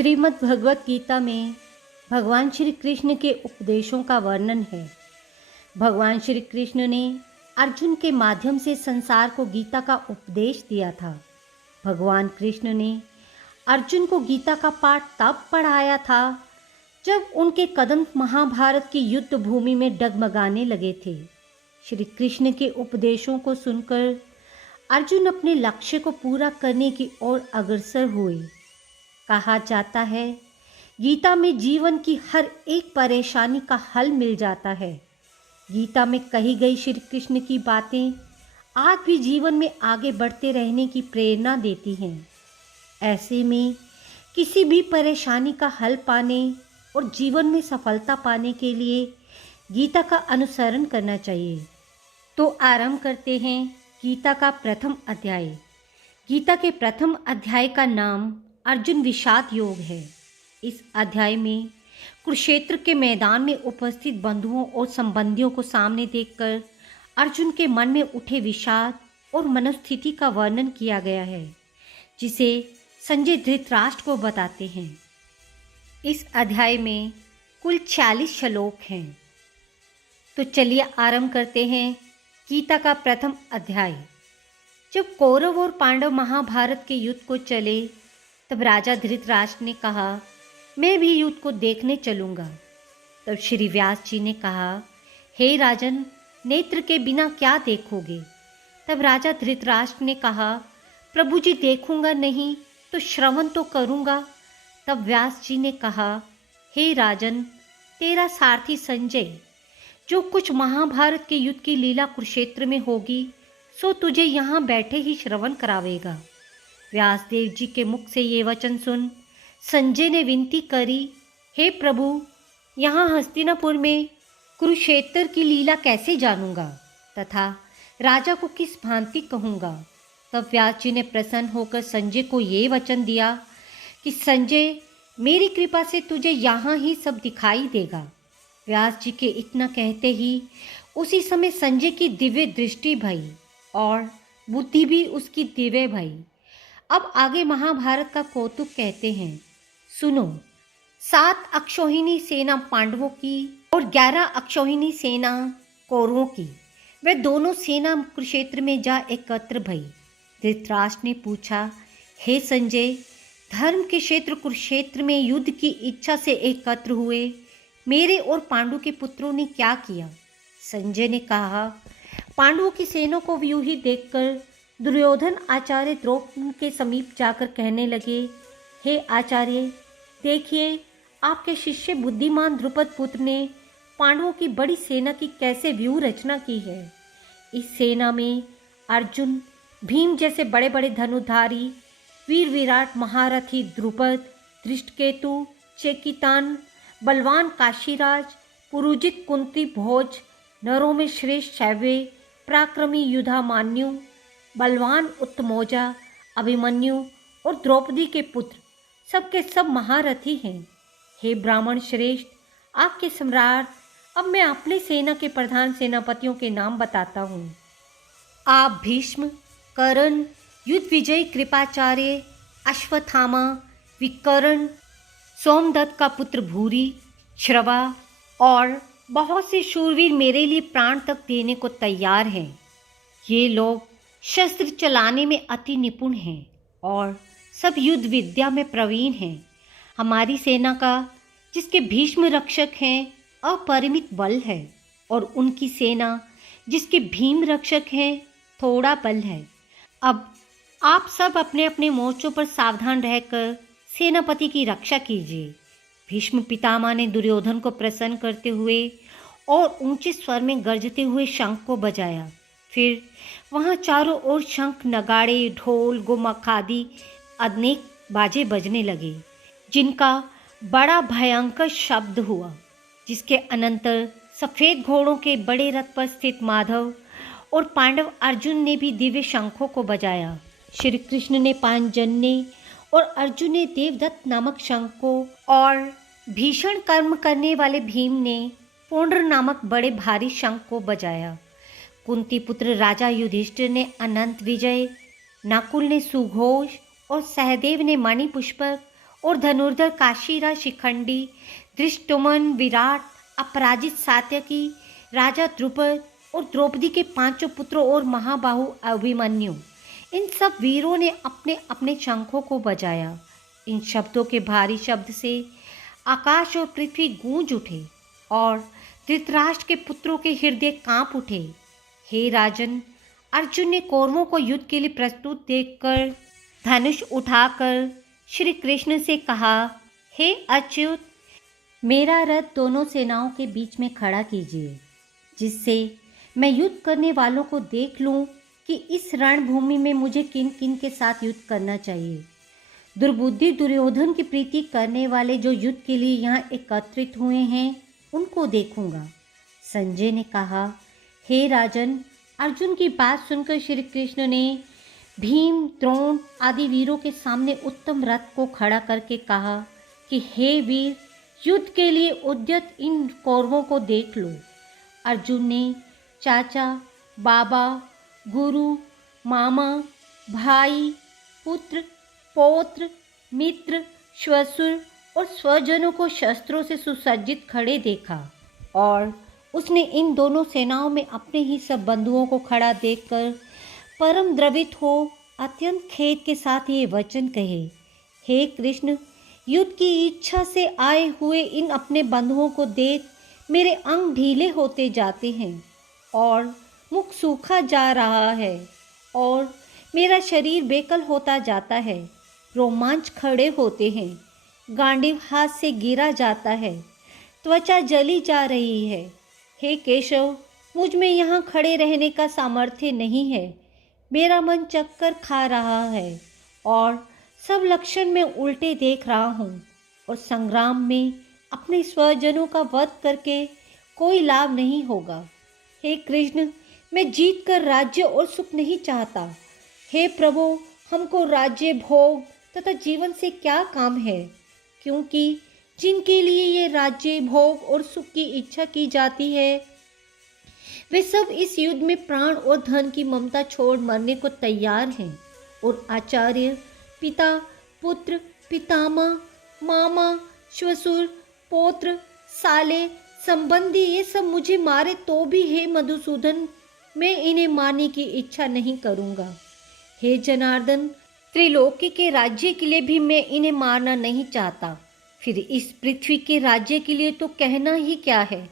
श्रीमद् भगवत गीता में भगवान श्री कृष्ण के उपदेशों का वर्णन है। भगवान श्री कृष्ण ने अर्जुन के माध्यम से संसार को गीता का उपदेश दिया था। भगवान कृष्ण ने अर्जुन को गीता का पाठ तब पढ़ाया था जब उनके कदम महाभारत की युद्ध भूमि में डगमगाने लगे थे। श्री कृष्ण के उपदेशों को सुनकर अर्जुन अपने लक्ष्य को पूरा करने की ओर अग्रसर हुए। कहा जाता है, गीता में जीवन की हर एक परेशानी का हल मिल जाता है। गीता में कही गई श्री कृष्ण की बातें आज भी जीवन में आगे बढ़ते रहने की प्रेरणा देती हैं। ऐसे में किसी भी परेशानी का हल पाने और जीवन में सफलता पाने के लिए गीता का अनुसरण करना चाहिए। तो आरंभ करते हैं गीता का प्रथम अध्याय। गीता के प्रथम अध्याय का नाम अर्जुन विषाद योग है। इस अध्याय में कुरुक्षेत्र के मैदान में उपस्थित बंधुओं और संबंधियों को सामने देखकर अर्जुन के मन में उठे विषाद और मनोस्थिति का वर्णन किया गया है, जिसे संजय धृतराष्ट्र को बताते हैं। इस अध्याय में कुल 46 श्लोक हैं। तो चलिए आरंभ करते हैं गीता का प्रथम अध्याय। जब कौरव और पांडव महाभारत के युद्ध को चले तब राजा धृतराष्ट्र ने कहा, मैं भी युद्ध को देखने चलूँगा। तब श्री व्यास जी ने कहा, हे राजन, नेत्र के बिना क्या देखोगे? तब राजा धृतराष्ट्र ने कहा, प्रभु जी, देखूँगा नहीं तो श्रवण तो करूँगा। तब व्यास जी ने कहा, हे राजन, तेरा सारथी संजय जो कुछ महाभारत के युद्ध की लीला कुरुक्षेत्र में होगी सो तुझे यहाँ बैठे ही श्रवण करावेगा। व्यासदेव जी के मुख से ये वचन सुन संजय ने विनती करी, हे प्रभु, यहाँ हस्तिनापुर में कुरुक्षेत्र की लीला कैसे जानूंगा तथा राजा को किस भांति कहूँगा। तब व्यास जी ने प्रसन्न होकर संजय को ये वचन दिया कि संजय, मेरी कृपा से तुझे यहाँ ही सब दिखाई देगा। व्यास जी के इतना कहते ही उसी समय संजय की दिव्य दृष्टि भई और बुद्धि भी उसकी दिव्य भई। अब आगे महाभारत का कौतुक कहते हैं, सुनो। 7 अक्षौहिणी सेना पांडवों की और 11 अक्षौहिणी सेना कौरवों की, वे दोनों सेना कुरुक्षेत्र में जा एकत्र भई। धृतराष्ट्र ने पूछा, हे संजय, धर्म के क्षेत्र कुरुक्षेत्र में युद्ध की इच्छा से एकत्र हुए मेरे और पांडु के पुत्रों ने क्या किया? संजय ने कहा, पांडवों की सेना को व्यूही देखकर दुर्योधन आचार्य द्रौपदी के समीप जाकर कहने लगे, हे आचार्य, देखिए आपके शिष्य बुद्धिमान द्रुपद पुत्र ने पांडवों की बड़ी सेना की कैसे व्यूह रचना की है। इस सेना में अर्जुन, भीम जैसे बड़े बड़े धनुधारी, वीर विराट महारथी द्रुपद, धृष्टकेतु, चेकितान, बलवान काशीराज, पुरुजित कुंती भोज, नरों में श्रेष्ठ शैव्य, पराक्रमी युधामान्यु, बलवान उत्तमौजा, अभिमन्यु और द्रौपदी के पुत्र सबके सब महारथी हैं। हे ब्राह्मण श्रेष्ठ, आपके सम्राट, अब मैं अपने सेना के प्रधान सेनापतियों के नाम बताता हूँ। आप भीष्म, कर्ण, युद्ध विजय कृपाचार्य, अश्वत्थामा, विकर्ण, सोमदत्त का पुत्र भूरी, श्रवा और बहुत से शूरवीर मेरे लिए प्राण तक देने को तैयार हैं। ये लोग शस्त्र चलाने में अति निपुण हैं और सब युद्ध विद्या में प्रवीण हैं। हमारी सेना का, जिसके भीष्म रक्षक हैं, अपरिमित बल है और उनकी सेना, जिसके भीम रक्षक हैं, थोड़ा बल है। अब आप सब अपने अपने मोर्चों पर सावधान रहकर सेनापति की रक्षा कीजिए। भीष्म पितामह ने दुर्योधन को प्रसन्न करते हुए और ऊंचे स्वर में गरजते हुए शंख को बजाया। फिर वहाँ चारों ओर शंख, नगाड़े, ढोल, गुमक आदि अनेक बाजे बजने लगे, जिनका बड़ा भयंकर शब्द हुआ। जिसके अनंतर सफ़ेद घोड़ों के बड़े रथ पर स्थित माधव और पांडव अर्जुन ने भी दिव्य शंखों को बजाया। श्री कृष्ण ने पांचजन्य और अर्जुन ने देवदत्त नामक शंख को और भीषण कर्म करने वाले भीम ने पौंड्र नामक बड़े भारी शंख को बजाया। कुंती पुत्र राजा युधिष्ठिर ने अनंत विजय, नकुल ने सुघोष और सहदेव ने मणिपुष्पक और धनुर्धर काशीराज शिखंडी, धृष्टुम्न, विराट, अपराजित सात्यकी, राजा द्रुपद और द्रौपदी के 5 पुत्रों और महाबाहु अभिमन्यु, इन सब वीरों ने अपने अपने शंखों को बजाया। इन शब्दों के भारी शब्द से आकाश और पृथ्वी गूंज उठे और धृतराष्ट्र के पुत्रों के हृदय कांप उठे। हे राजन, अर्जुन ने कौरवों को युद्ध के लिए प्रस्तुत देखकर धनुष उठाकर श्री कृष्ण से कहा, हे अच्युत, मेरा रथ दोनों सेनाओं के बीच में खड़ा कीजिए, जिससे मैं युद्ध करने वालों को देख लूं कि इस रणभूमि में मुझे किन किन के साथ युद्ध करना चाहिए। दुर्बुद्धि दुर्योधन की प्रीति करने वाले जो युद्ध के लिए यहाँ एकत्रित हुए हैं, उनको देखूंगा। संजय ने कहा, हे राजन, अर्जुन की बात सुनकर श्री कृष्ण ने भीम, द्रोण आदि वीरों के सामने उत्तम रथ को खड़ा करके कहा कि हे वीर, युद्ध के लिए उद्यत इन कौरवों को देख लो। अर्जुन ने चाचा, बाबा, गुरु, मामा, भाई, पुत्र, पौत्र, मित्र, श्वशुर और स्वजनों को शस्त्रों से सुसज्जित खड़े देखा और उसने इन दोनों सेनाओं में अपने ही सब बंधुओं को खड़ा देखकर परम द्रवित हो अत्यंत खेद के साथ ये वचन कहे, हे कृष्ण, युद्ध की इच्छा से आए हुए इन अपने बंधुओं को देख मेरे अंग ढीले होते जाते हैं और मुख सूखा जा रहा है और मेरा शरीर बेकल होता जाता है। रोमांच खड़े होते हैं, गांडीव हाथ से गिरा जाता है, त्वचा जली जा रही है। हे केशव, मुझ में यहाँ खड़े रहने का सामर्थ्य नहीं है। मेरा मन चक्कर खा रहा है और सब लक्षण में उल्टे देख रहा हूँ और संग्राम में अपने स्वजनों का वध करके कोई लाभ नहीं होगा। हे कृष्ण, मैं जीत कर राज्य और सुख नहीं चाहता। हे प्रभु, हमको राज्य, भोग तथा जीवन से क्या काम है, क्योंकि जिनके लिए ये राज्य, भोग और सुख की इच्छा की जाती है, वे सब इस युद्ध में प्राण और धन की ममता छोड़ मरने को तैयार हैं। और आचार्य, पिता, पुत्र, पितामह, मामा, श्वशुर, पौत्र, साले, संबंधी, ये सब मुझे मारे तो भी हे मधुसूदन, मैं इन्हें मारने की इच्छा नहीं करूँगा। हे जनार्दन, त्रिलोकी के राज्य के लिए भी मैं इन्हें मारना नहीं चाहता, फिर इस पृथ्वी के राज्य के लिए तो कहना ही क्या है।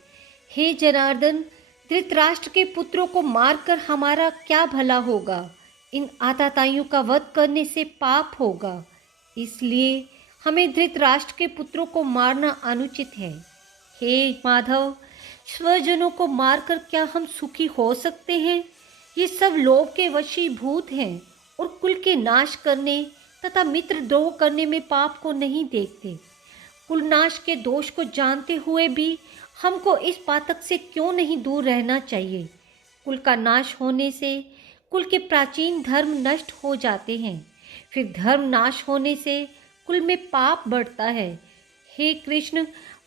हे जनार्दन, धृतराष्ट्र के पुत्रों को मारकर हमारा क्या भला होगा। इन आताताइयों का वध करने से पाप होगा, इसलिए हमें धृतराष्ट्र के पुत्रों को मारना अनुचित है। हे माधव, स्वजनों को मारकर क्या हम सुखी हो सकते हैं? ये सब लोभ के वशीभूत हैं और कुल के नाश करने तथा मित्र द्रोह करने में पाप को नहीं देखते। कुलनाश के दोष को जानते हुए भी हमको इस पातक से क्यों नहीं दूर रहना चाहिए। कुल का नाश होने से कुल के प्राचीन धर्म नष्ट हो जाते हैं, फिर धर्म नाश होने से कुल में पाप बढ़ता है। हे कृष्ण,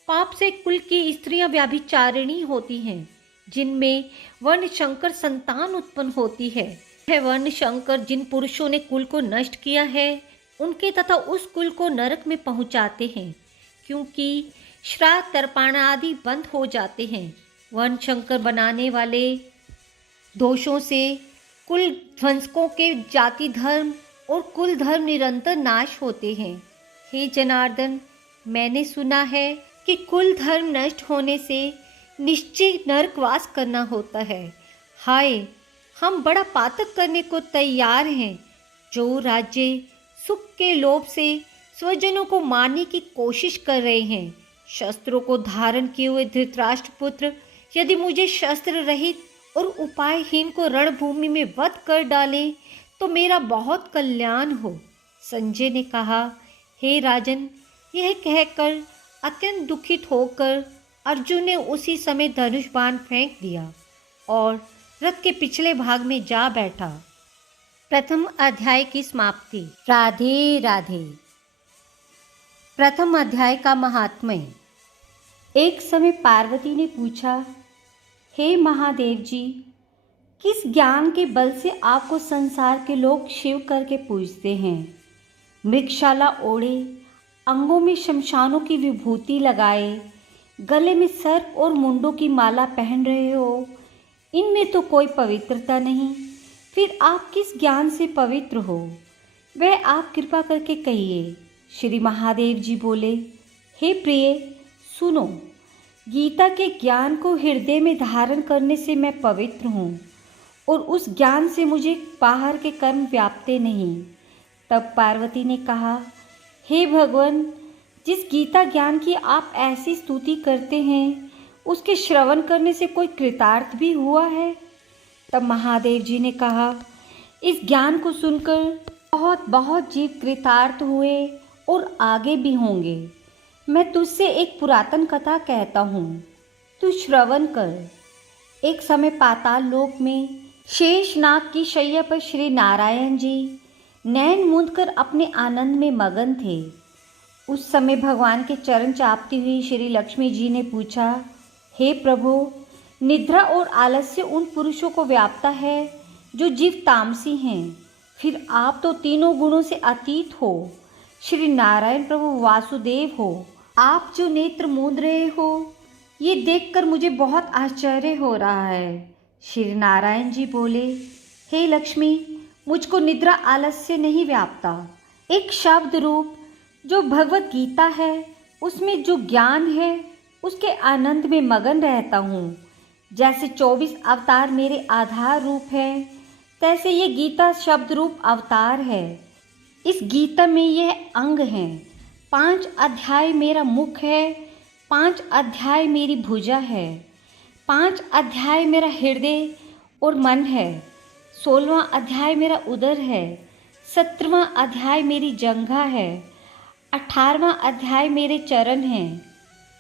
पाप से कुल की स्त्रियां व्याभिचारिणी होती हैं, जिनमें वर्ण शंकर संतान उत्पन्न होती है। वर्ण शंकर जिन पुरुषों ने कुल को नष्ट किया है, उनके तथा उस कुल को नरक में पहुंचाते हैं, क्योंकि श्राद्ध तर्पण आदि बंद हो जाते हैं। वर्ण शंकर बनाने वाले दोषों से कुल ध्वंसकों के जाति धर्म और कुल धर्म निरंतर नाश होते हैं। हे जनार्दन, मैंने सुना है कि कुल धर्म नष्ट होने से निश्चय नरकवास करना होता है। हाय, हम बड़ा पातक करने को तैयार हैं। जो राज्य सुख के लोभ से स्वजनों को मारने की कोशिश कर रहे हैं, शस्त्रों को धारण किए हुए धृतराष्ट्र पुत्र यदि मुझे शस्त्र रहित और उपायहीन को रणभूमि में वध कर डालें तो मेरा बहुत कल्याण हो। संजय ने कहा, हे राजन, यह कहकर अत्यंत दुखित होकर अर्जुन ने उसी समय धनुष बाण फेंक दिया और रथ के पिछले भाग में जा बैठा। प्रथम अध्याय की समाप्ति। राधे राधे। प्रथम अध्याय का महात्म्य। एक समय पार्वती ने पूछा, हे महादेव जी, किस ज्ञान के बल से आपको संसार के लोग शिव करके पूजते हैं? मृगशाला ओढ़े अंगों में शमशानों की विभूति लगाए, गले में सर्प और मुंडों की माला पहन रहे हो, इनमें तो कोई पवित्रता नहीं। फिर आप किस ज्ञान से पवित्र हो? वह आप कृपा करके कहिए। श्री महादेव जी बोले, हे प्रिय, सुनो, गीता के ज्ञान को हृदय में धारण करने से मैं पवित्र हूँ और उस ज्ञान से मुझे बाहर के कर्म व्यापते नहीं। तब पार्वती ने कहा, हे भगवान, जिस गीता ज्ञान की आप ऐसी स्तुति करते हैं, उसके श्रवण करने से कोई कृतार्थ भी हुआ है? तब महादेव जी ने कहा, इस ज्ञान को सुनकर बहुत बहुत जीव कृतार्थ हुए और आगे भी होंगे। मैं तुझसे एक पुरातन कथा कहता हूँ, तू श्रवण कर। एक समय पाताल लोक में शेषनाग की शैया पर श्री नारायण जी नैन मूंद कर अपने आनंद में मगन थे। उस समय भगवान के चरण चापती हुई श्री लक्ष्मी जी ने पूछा, हे प्रभु, निद्रा और आलस्य उन पुरुषों को व्यापता है जो जीव तामसी हैं, फिर आप तो तीनों गुणों से अतीत हो। श्री नारायण प्रभु वासुदेव हो, आप जो नेत्र मूंद रहे हो, ये देखकर मुझे बहुत आश्चर्य हो रहा है। श्री नारायण जी बोले, हे लक्ष्मी, मुझको निद्रा आलस्य नहीं व्यापता। एक शब्द रूप जो भगवत गीता है, उसमें जो ज्ञान है, उसके आनंद में मगन रहता हूँ। जैसे 24 अवतार मेरे आधार रूप है, तैसे ये गीता शब्द रूप अवतार है। इस गीता में यह अंग हैं। 5 अध्याय मेरा मुख है, 5 अध्याय मेरी भुजा है, 5 अध्याय मेरा हृदय और मन है, 16वां अध्याय मेरा उदर है, 17वां अध्याय मेरी जंघा है, 18वां अध्याय मेरे चरण हैं।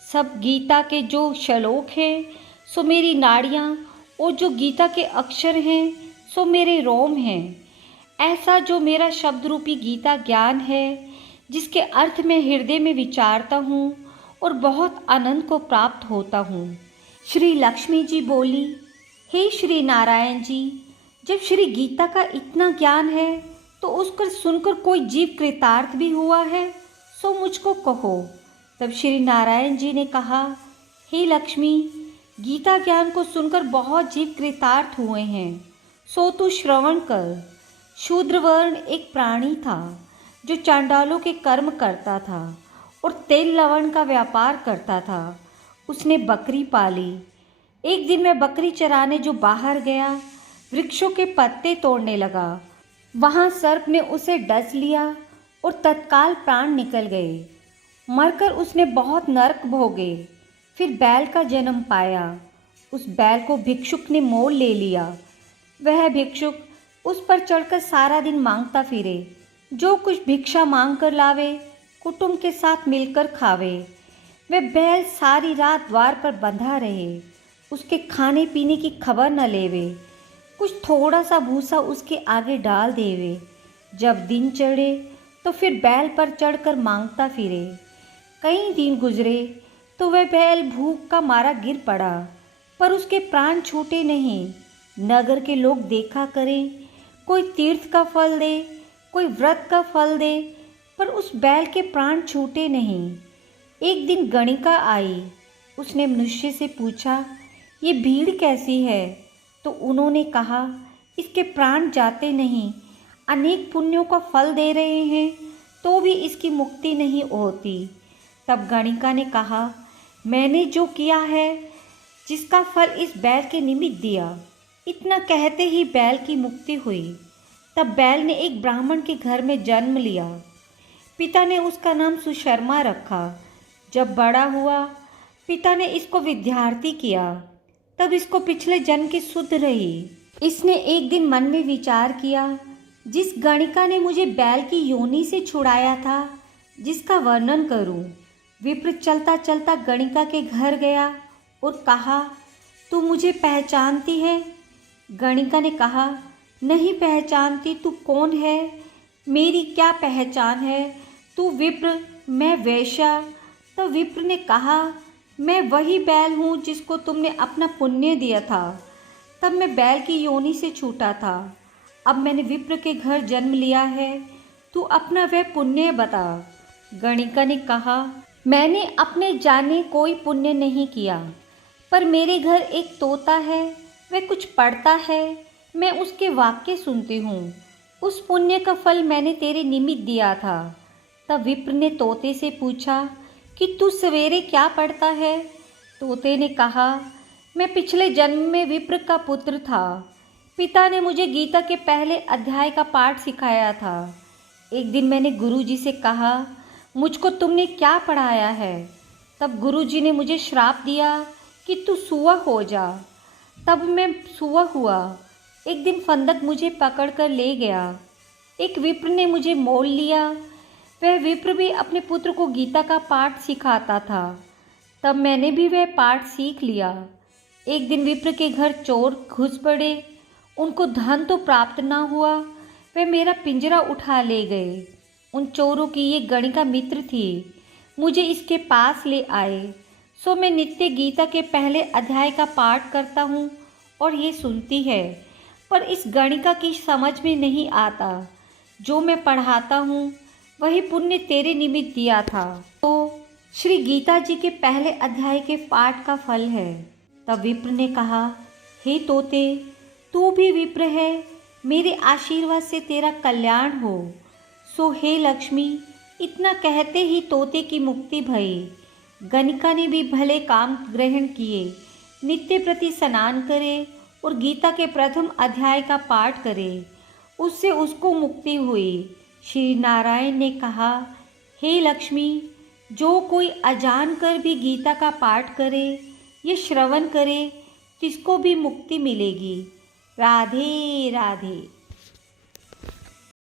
सब गीता के जो श्लोक हैं सो मेरी नाड़ियाँ, और जो गीता के अक्षर हैं सो मेरे रोम हैं। ऐसा जो मेरा शब्द रूपी गीता ज्ञान है, जिसके अर्थ में हृदय में विचारता हूँ और बहुत आनंद को प्राप्त होता हूँ। श्री लक्ष्मी जी बोली, हे श्री नारायण जी, जब श्री गीता का इतना ज्ञान है तो उसको सुनकर कोई जीव कृतार्थ भी हुआ है, सो मुझको कहो। तब श्री नारायण जी ने कहा, हे लक्ष्मी, गीता ज्ञान को सुनकर बहुत जीव कृतार्थ हुए हैं, सो तू श्रवण कर। शूद्र वर्ण एक प्राणी था जो चांडालों के कर्म करता था और तेल लवण का व्यापार करता था। उसने बकरी पाली। एक दिन मैं बकरी चराने जो बाहर गया, वृक्षों के पत्ते तोड़ने लगा। वहाँ सर्प ने उसे डस लिया और तत्काल प्राण निकल गए। मरकर उसने बहुत नरक भोगे। फिर बैल का जन्म पाया। उस बैल को भिक्षुक ने मोल ले लिया। वह भिक्षुक उस पर चढ़कर सारा दिन मांगता फिरे। जो कुछ भिक्षा मांग कर लावे, कुटुंब के साथ मिलकर खावे। वह बैल सारी रात द्वार पर बंधा रहे, उसके खाने पीने की खबर न लेवे। कुछ थोड़ा सा भूसा उसके आगे डाल देवे। जब दिन चढ़े तो फिर बैल पर चढ़कर मांगता फिरे। कई दिन गुजरे तो वह बैल भूख का मारा गिर पड़ा, पर उसके प्राण छूटे नहीं। नगर के लोग देखा करें, कोई तीर्थ का फल दे, कोई व्रत का फल दे, पर उस बैल के प्राण छूटे नहीं। एक दिन गणिका आई। उसने मनुष्य से पूछा, ये भीड़ कैसी है? तो उन्होंने कहा, इसके प्राण जाते नहीं, अनेक पुण्यों का फल दे रहे हैं तो भी इसकी मुक्ति नहीं होती। तब गणिका ने कहा, मैंने जो किया है, जिसका फल इस बैल के निमित्त दिया। इतना कहते ही बैल की मुक्ति हुई। तब बैल ने एक ब्राह्मण के घर में जन्म लिया। पिता ने उसका नाम सुशर्मा रखा। जब बड़ा हुआ, पिता ने इसको विद्यार्थी किया। तब इसको पिछले जन्म की सुध रही। इसने एक दिन मन में विचार किया, जिस गणिका ने मुझे बैल की योनि से छुड़ाया था, जिसका वर्णन करूं। विप्र चलता चलता गणिका के घर गया और कहा, तू मुझे पहचानती है? गणिका ने कहा, नहीं पहचानती। तू कौन है? मेरी क्या पहचान है? तू विप्र, मैं वैश्या। तो विप्र ने कहा, मैं वही बैल हूँ जिसको तुमने अपना पुण्य दिया था। तब मैं बैल की योनि से छूटा था। अब मैंने विप्र के घर जन्म लिया है। तू अपना वह पुण्य बता। गणिका ने कहा, मैंने अपने जाने कोई पुण्य नहीं किया, पर मेरे घर एक तोता है, वह कुछ पढ़ता है, मैं उसके वाक्य सुनती हूँ। उस पुण्य का फल मैंने तेरे निमित्त दिया था। तब विप्र ने तोते से पूछा कि तू सवेरे क्या पढ़ता है? तोते ने कहा, मैं पिछले जन्म में विप्र का पुत्र था। पिता ने मुझे गीता के पहले अध्याय का पाठ सिखाया था। एक दिन मैंने गुरुजी से कहा, मुझको तुमने क्या पढ़ाया है? तब गुरुजी ने मुझे श्राप दिया कि तू सूअर हो जा। तब मैं सूअर हुआ। एक दिन फंदक मुझे पकड़कर ले गया। एक विप्र ने मुझे मोल लिया। वह विप्र भी अपने पुत्र को गीता का पाठ सिखाता था। तब मैंने भी वह पाठ सीख लिया। एक दिन विप्र के घर चोर घुस पड़े। उनको धन तो प्राप्त न हुआ, वे मेरा पिंजरा उठा ले गए। उन चोरों की ये गणिका मित्र थी। मुझे इसके पास ले आए। सो मैं नित्य गीता के पहले अध्याय का पाठ करता हूँ और ये सुनती है, पर इस गणिका की समझ में नहीं आता। जो मैं पढ़ाता हूँ वही पुण्य तेरे निमित्त दिया था, तो श्री गीता जी के पहले अध्याय के पाठ का फल है। तब विप्र ने कहा, हे तोते, तू भी विप्र है, मेरे आशीर्वाद से तेरा कल्याण हो। सो हे लक्ष्मी, इतना कहते ही तोते की मुक्ति भई। गणिका ने भी भले काम ग्रहण किए, नित्य प्रति स्नान करे और गीता के प्रथम अध्याय का पाठ करे। उससे उसको मुक्ति हुई। श्री नारायण ने कहा, हे लक्ष्मी, जो कोई अजान कर भी गीता का पाठ करे या श्रवण करे, तिसको भी मुक्ति मिलेगी। राधे राधे।